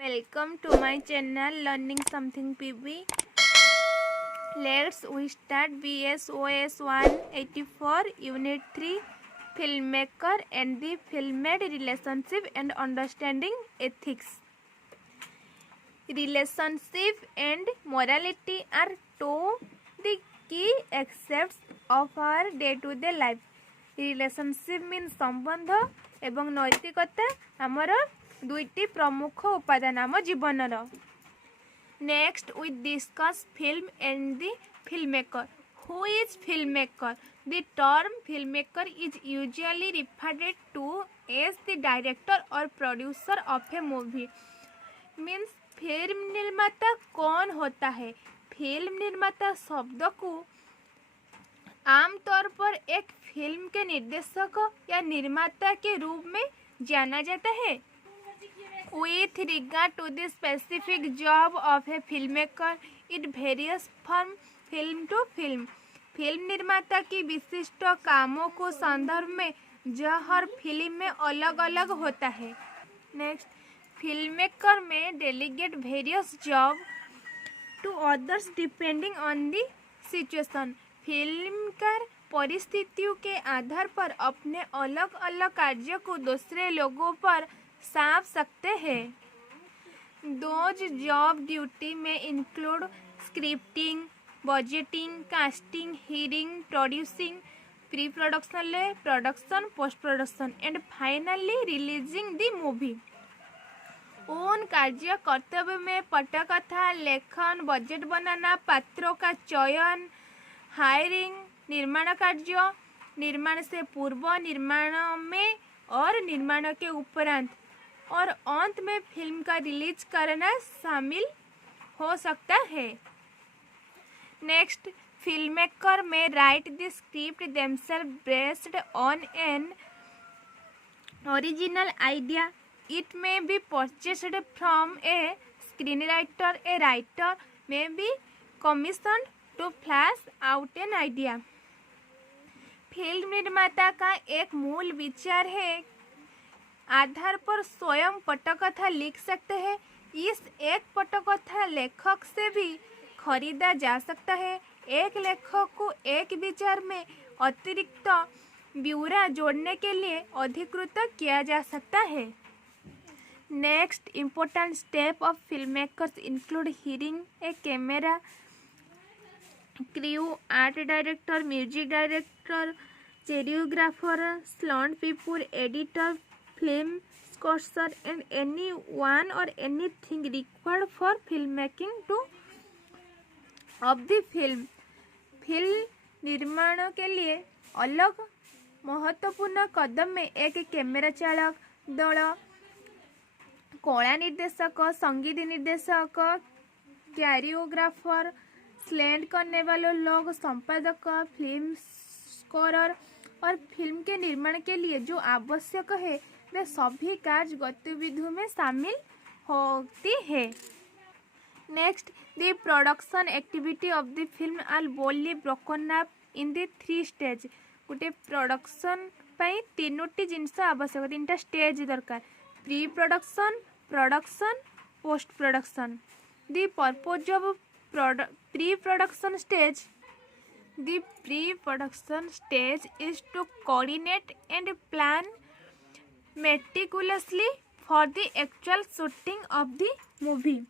Welcome to my channel Learning Something PB. Let's we start BSOS 184 Unit 3 Filmmaker and the Filmmaid Relationship and Understanding Ethics. Relationship and morality are two the key aspects of our day-to-day life. Relationship means संबंध एवं नैतिकता आमर दुईटी प्रमुख उपादान आम जीवनर. Next we discuss film and the filmmaker. Who is filmmaker? The term filmmaker is usually referred to as the director और producer of a movie. Means film निर्माता कौन होता है? फिल्म निर्माता शब्द को आमतौर पर एक फिल्म के निर्देशक या निर्माता के रूप में जाना जाता है. With regard to the specific job of a filmmaker, it varies from film to film. Film निर्माता की विशिष्ट कामों को संदर्भ में यह हर फिल्म में अलग अलग होता है. Next, filmmaker may delegate various job to others depending on the situation. फिल्मकार परिस्थितियों के आधार पर अपने अलग अलग कार्य को दूसरे लोगों पर सौंप सकते हैं. दोज जॉब ड्यूटी में include scripting, budgeting, casting, hearing, producing, pre production, production, post production and finally releasing the movie. उन कार्य कर्तव्य में पटकथा, लेखन, बजट बनाना, पात्रों का चयन, हायरिंग, निर्माण कार्य, निर्माण से पूर्व, निर्माण में और निर्माण के उपरांत और अंत में फिल्म का रिलीज करना शामिल हो सकता है. Next, filmmaker may write the script themselves based on an original idea. It may be purchased from a screenwriter. A writer may be commissioned to flash out an idea. Film निर्माता का एक मूल विचार है आधार पर स्वयं पटकथा लिख सकते हैं. इस एक पटकथा लेखक से भी खरीदा जा सकता है. एक लेखक को एक विचार में अतिरिक्त ब्यौरा जोड़ने के लिए अधिकृत किया जा सकता है. Next important step of filmmakers include hearing A camera crew, art director, music director, choreographer, stunt people, editor, film scorer and anyone or anything required for filmmaking to of the film. Film निर्माण के लिए अलग महत्वपूर्ण कदम में एक camera चालक दल, कला निर्देशक, संगीत निर्देशक, कैरियोग्राफर, स्लेंट करने वाले लोग, संपादक, फिल्म स्कोरर और फिल्म के निर्माण के लिए जो आवश्यक है वे सभी कार्य गतिविधियों में शामिल होती है. Next, the production activity of the film are boldly broken up in the 3 stage. गोटे प्रोडक्शन पाई तीनोटी जिनस आवश्यक, 3टा स्टेज दरकार. Pre production, production, post production. The purpose of pre production stage. The pre-production stage is to coordinate and plan meticulously for the actual shooting of the movie.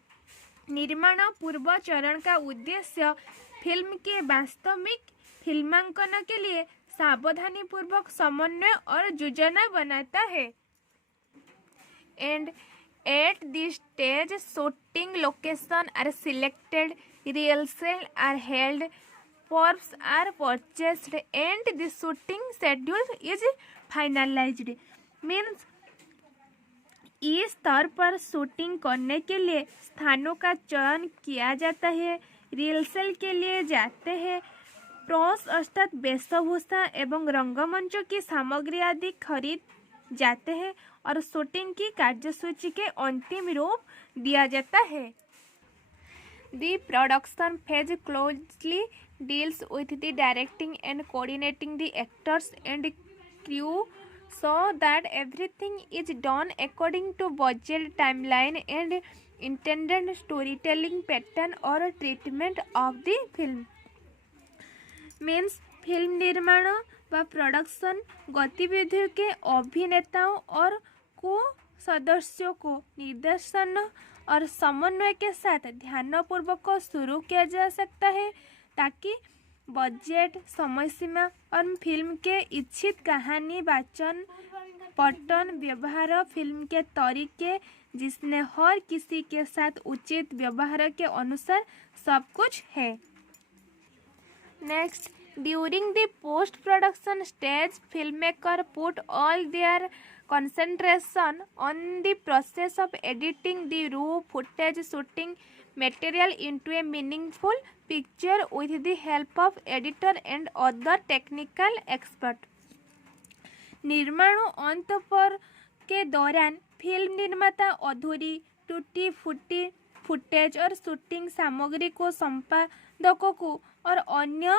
निर्माण पूर्व चरण का उद्देश्य फिल्म के वास्तविक फिल्मांकन के लिए सावधानी पूर्वक समन्वय और योजना बनाता है. And at this stage, shooting location are selected, rehearsals are held, props are purchased and the shooting schedule is finalized. Means इस स्तर पर शूटिंग करने के लिए स्थानों का चयन किया जाता है, रिहर्सल के लिए जाते हैं, प्रॉप्स अर्थात वेशभूषा एवं रंगमंचों की सामग्री आदि खरीद जाते हैं और शूटिंग की कार्यसूची के अंतिम रूप दिया जाता है. The production phase closely deals with the directing and coordinating the actors and crew so that everything is done according to budget, timeline and intended storytelling pattern or treatment of the film. Means film निर्माण व production गतिविधि के अभिनेताओं और को सदस्यों को निर्देशन और समन्वय के साथ ध्यानपूर्वक शुरू किया जा सकता है ताकि बजट, समय सीमा और फिल्म के इच्छित कहानी, वाचन, पठन, व्यवहार, फिल्म के तरीके जिसने हर किसी के साथ उचित व्यवहार के अनुसार सब कुछ है. Next, during the post-production stage, filmmaker put all their concentration on the process of editing the raw footage, shooting material into a meaningful picture with the help of editor and other technical expert. निर्माण अंत पर के दौरान film निर्माता अधूरी, टूटी फूटी footage और शूटिंग सामग्री को संपादकों को और अन्य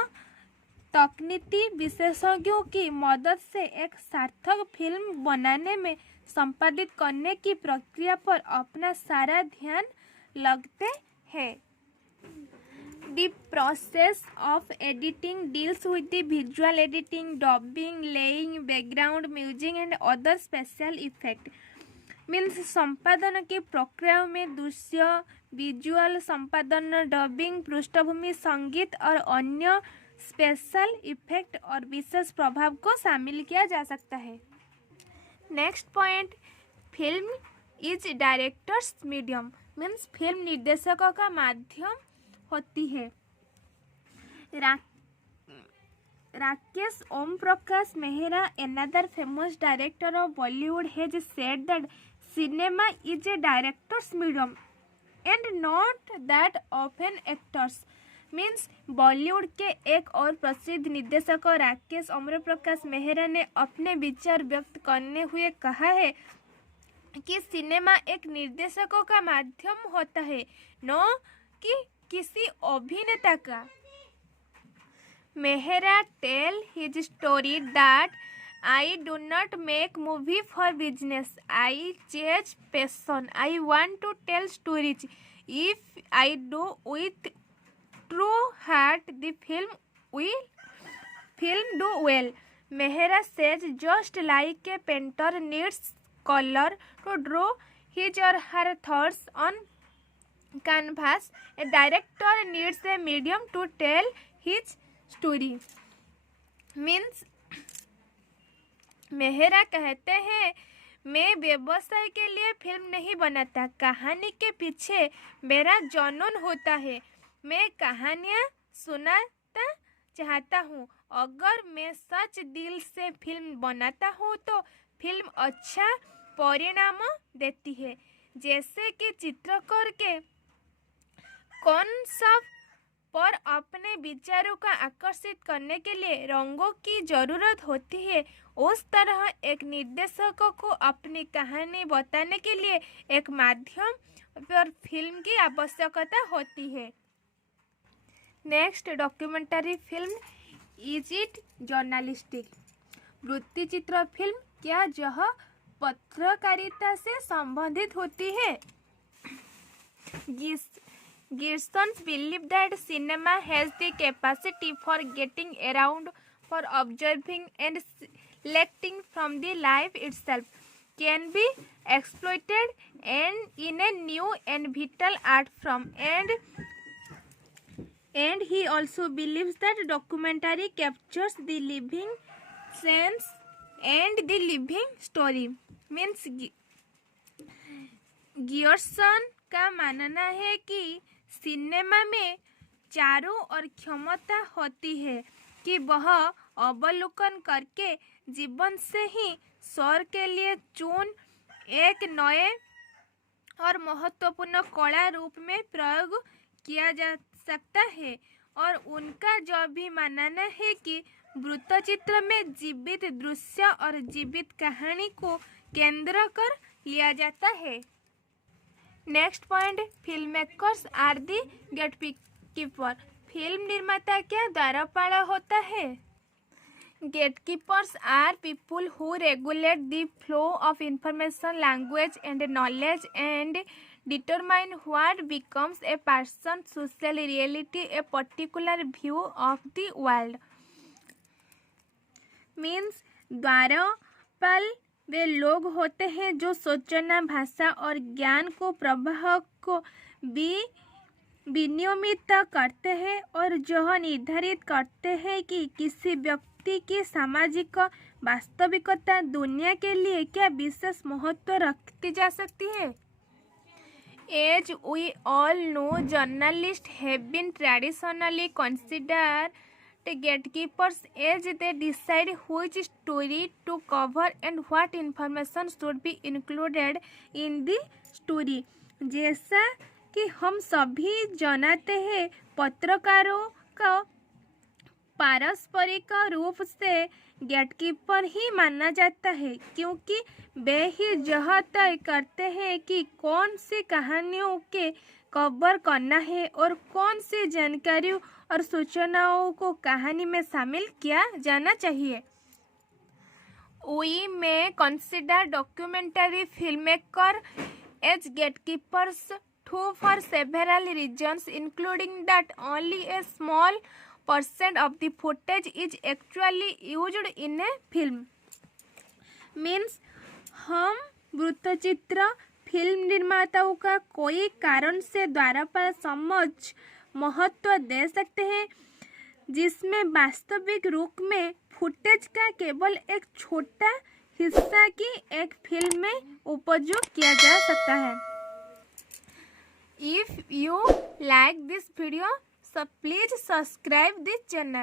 तकनीकी विशेषज्ञों की मदद से एक सार्थक फिल्म बनाने में संपादित करने की प्रक्रिया पर अपना सारा ध्यान लगते हैं. The process of editing deals with the visual editing, dubbing, laying, background music and other special effects. Means संपादन की प्रक्रिया में दृश्य, विजुअल संपादन, डबिंग, पृष्ठभूमि संगीत और अन्य स्पेशल इफेक्ट और विशेष प्रभाव को शामिल किया जा सकता है. Next point, film is directors medium. Means film निर्देशकों का माध्यम होती है. Rakesh Om Prakash Mehra, another famous director of Bollywood, has said that cinema is a director's medium and not that of an actor's. Means Bollywood के एक और प्रसिद्ध निर्देशक राकेश ओम प्रकाश मेहरा ने अपने विचार व्यक्त करने हुए कहा है कि सिनेमा एक निर्देशकों का माध्यम होता है, न कि किसी अभिनेता का. Mehra tell his story that I do not make movie for business. I chase passion. I want to tell stories. If I do with true heart, the film do well. Mehra says just like a painter needs color to draw his or her thoughts on canvas, a director needs a medium to tell his story. Means Mehra कहते हैं, मैं व्यवसाय के लिए film नहीं बनाता, कहानी के पीछे मेरा जुनून होता है. मैं कहानियाँ सुनाता चाहता हूँ. अगर मैं सच दिल से फिल्म बनाता हूँ तो फिल्म अच्छा परिणाम देती है. जैसे कि चित्रकार के कॉन्सेप्ट पर अपने विचारों का आकर्षित करने के लिए रंगों की ज़रूरत होती है, उस तरह एक निर्देशक को अपनी कहानी बताने के लिए एक माध्यम पर फिल्म की आवश्यकता होती है. Next, documentary film is it journalistic. वृत्तचित्र फिल्म क्या यह पत्रकारिता से संबंधित होती है? Gersons believe that cinema has the capacity for getting around, for observing and selecting from the life itself, can be exploited and in a new and vital art form. And he also believes that documentary captures the living sense and the living story. Means Gierson का मानना है कि cinema में चारों ओर क्षमता होती है कि वह अवलोकन करके जीवन से ही स्वर के लिए चुन एक नए और महत्वपूर्ण कला रूप में प्रयोग किया जा सकता है. और उनका जो भी मानना है कि वृत्तचित्र में जीवित दृश्य और जीवित कहानी को केंद्र कर लिया जाता है. Next point, filmmakers are the gatekeeper. Film निर्माता क्या द्वारपाल होता है? Gatekeepers are people who regulate the flow of information, language, and knowledge and determine what becomes a person's social reality, a particular view of the world. Means द्वारपाल वे लोग होते हैं जो सूचना, भाषा और ज्ञान को प्रवाह को विनियमित करते हैं और जो निर्धारित करते हैं कि किसी व्यक्ति की सामाजिक वास्तविकता दुनिया के लिए क्या विशेष महत्व रखती जा सकती है. As we all know, journalists have been traditionally considered gatekeepers as they decide which story to cover and what information should be included in the story. जैसा कि हम सभी जानते हैं, पत्रकारों का पारस्परिक रूप से गेटकीपर ही माना जाता है क्योंकि वे ही यह तय करते हैं कि कौन सी कहानियों के कवर करना है और कौन सी जानकारी और सूचनाओं को कहानी में शामिल किया जाना चाहिए. We may consider documentary filmmakers as gatekeepers too for several reasons, including that only a small percent of the footage is actually used in a film. Means हम वृत्तचित्र फिल्म निर्माताओं का कोई कारण से द्वारपाल समझ महत्व दे सकते हैं जिसमें वास्तविक रूप में फुटेज का केवल एक छोटा हिस्सा की एक फिल्म में उपयोग किया जा सकता है. If you like this video, so please subscribe this channel.